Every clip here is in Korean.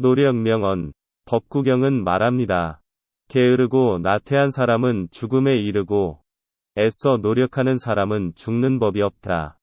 노력명언, 법구경은 말합니다. 게으르고 나태한 사람은 죽음에 이르고 애써 노력하는 사람은 죽는 법이 없다.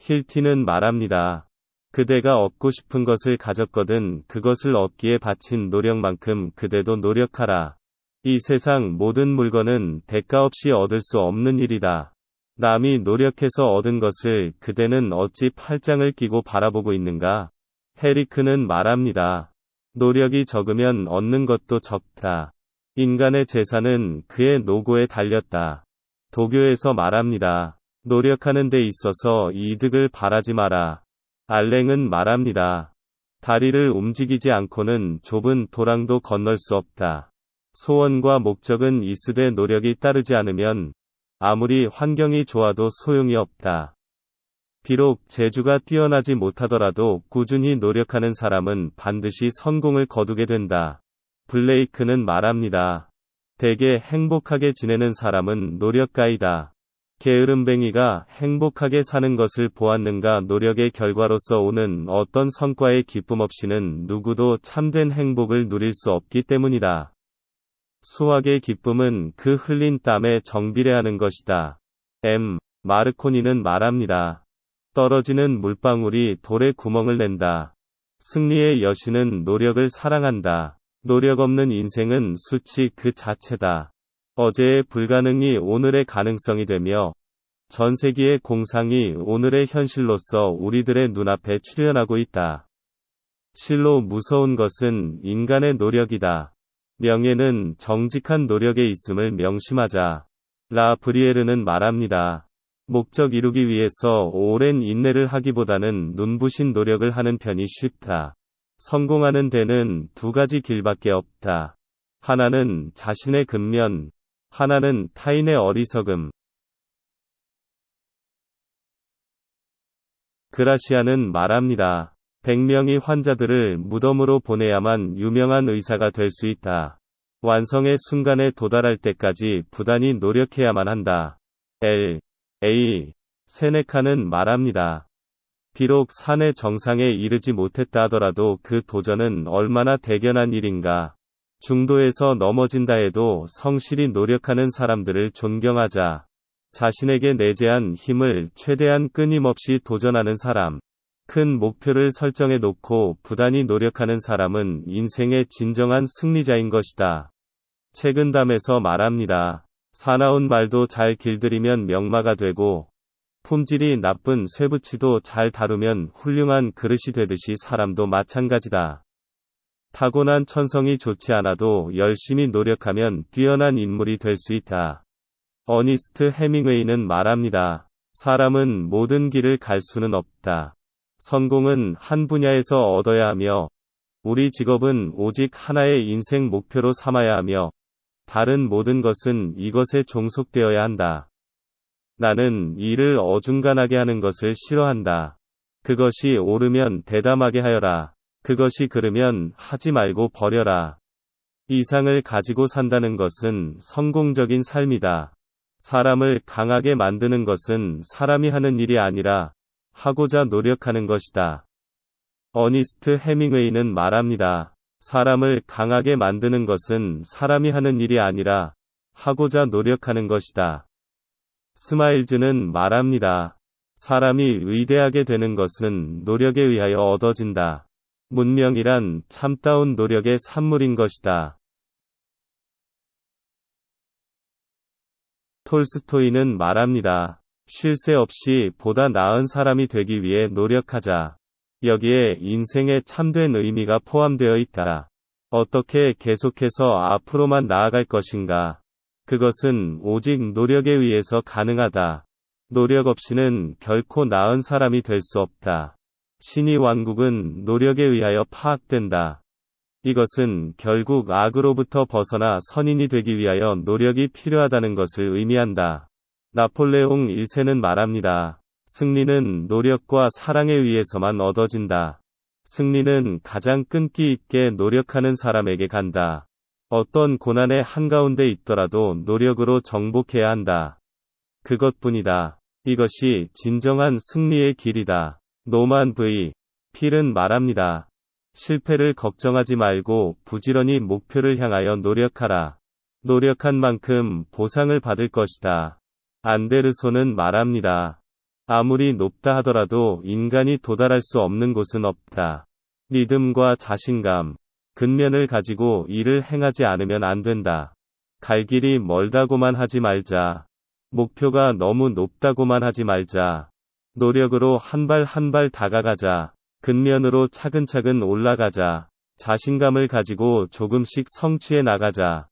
힐티는 말합니다. 그대가 얻고 싶은 것을 가졌거든 그것을 얻기에 바친 노력만큼 그대도 노력하라. 이 세상 모든 물건은 대가 없이 얻을 수 없는 일이다. 남이 노력해서 얻은 것을 그대는 어찌 팔짱을 끼고 바라보고 있는가? 헤리크는 말합니다. 노력이 적으면 얻는 것도 적다. 인간의 재산은 그의 노고에 달렸다. 도교에서 말합니다. 노력하는 데 있어서 이득을 바라지 마라. 알랭은 말합니다. 다리를 움직이지 않고는 좁은 도랑도 건널 수 없다. 소원과 목적은 있으되 노력이 따르지 않으면 아무리 환경이 좋아도 소용이 없다. 비록 재주가 뛰어나지 못하더라도 꾸준히 노력하는 사람은 반드시 성공을 거두게 된다. 블레이크는 말합니다. 대개 행복하게 지내는 사람은 노력가이다. 게으름뱅이가 행복하게 사는 것을 보았는가? 노력의 결과로서 오는 어떤 성과의 기쁨 없이는 누구도 참된 행복을 누릴 수 없기 때문이다. 수학의 기쁨은 그 흘린 땀에 정비례하는 것이다. 마르코니는 말합니다. 떨어지는 물방울이 돌에 구멍을 낸다. 승리의 여신은 노력을 사랑한다. 노력 없는 인생은 수치 그 자체다. 어제의 불가능이 오늘의 가능성이 되며 전세기의 공상이 오늘의 현실로서 우리들의 눈앞에 출현하고 있다. 실로 무서운 것은 인간의 노력이다. 명예는 정직한 노력에 있음을 명심하자. 라 브리에르는 말합니다. 목적 이루기 위해서 오랜 인내를 하기보다는 눈부신 노력을 하는 편이 쉽다. 성공하는 데는 두 가지 길밖에 없다. 하나는 자신의 근면, 하나는 타인의 어리석음. 그라시아는 말합니다. 100명의 환자들을 무덤으로 보내야만 유명한 의사가 될 수 있다. 완성의 순간에 도달할 때까지 부단히 노력해야만 한다. 세네카는 말합니다. 비록 산의 정상에 이르지 못했다 하더라도 그 도전은 얼마나 대견한 일인가. 중도에서 넘어진다 해도 성실히 노력하는 사람들을 존경하자. 자신에게 내재한 힘을 최대한 끊임없이 도전하는 사람. 큰 목표를 설정해 놓고 부단히 노력하는 사람은 인생의 진정한 승리자인 것이다. 책은담에서 말합니다. 사나운 말도 잘 길들이면 명마가 되고 품질이 나쁜 쇠붙이도 잘 다루면 훌륭한 그릇이 되듯이 사람도 마찬가지다. 타고난 천성이 좋지 않아도 열심히 노력하면 뛰어난 인물이 될 수 있다. 어니스트 해밍웨이는 말합니다. 사람은 모든 길을 갈 수는 없다. 성공은 한 분야에서 얻어야 하며 우리 직업은 오직 하나의 인생 목표로 삼아야 하며 다른 모든 것은 이것에 종속되어야 한다. 나는 일을 어중간하게 하는 것을 싫어한다. 그것이 옳으면 대담하게 하여라. 그것이 그르면 하지 말고 버려라. 이상을 가지고 산다는 것은 성공적인 삶이다. 사람을 강하게 만드는 것은 사람이 하는 일이 아니라 하고자 노력하는 것이다. 어니스트 해밍웨이는 말합니다. 사람을 강하게 만드는 것은 사람이 하는 일이 아니라 하고자 노력하는 것이다. 스마일즈는 말합니다. 사람이 위대하게 되는 것은 노력에 의하여 얻어진다. 문명이란 참다운 노력의 산물인 것이다. 톨스토이는 말합니다. 쉴 새 없이 보다 나은 사람이 되기 위해 노력하자. 여기에 인생의 참된 의미가 포함되어 있다. 어떻게 계속해서 앞으로만 나아갈 것인가? 그것은 오직 노력에 의해서 가능하다. 노력 없이는 결코 나은 사람이 될 수 없다. 신의 왕국은 노력에 의하여 파악된다. 이것은 결국 악으로부터 벗어나 선인이 되기 위하여 노력이 필요하다는 것을 의미한다. 나폴레옹 1세는 말합니다. 승리는 노력과 사랑에 의해서만 얻어진다. 승리는 가장 끈기 있게 노력하는 사람에게 간다. 어떤 고난의 한가운데 있더라도 노력으로 정복해야 한다. 그것뿐이다. 이것이 진정한 승리의 길이다. 노만 V. 필은 말합니다. 실패를 걱정하지 말고 부지런히 목표를 향하여 노력하라. 노력한 만큼 보상을 받을 것이다. 안데르손은 말합니다. 아무리 높다 하더라도 인간이 도달할 수 없는 곳은 없다. 믿음과 자신감, 근면을 가지고 일을 행하지 않으면 안 된다. 갈 길이 멀다고만 하지 말자. 목표가 너무 높다고만 하지 말자. 노력으로 한 발 한 발 다가가자. 근면으로 차근차근 올라가자. 자신감을 가지고 조금씩 성취해 나가자.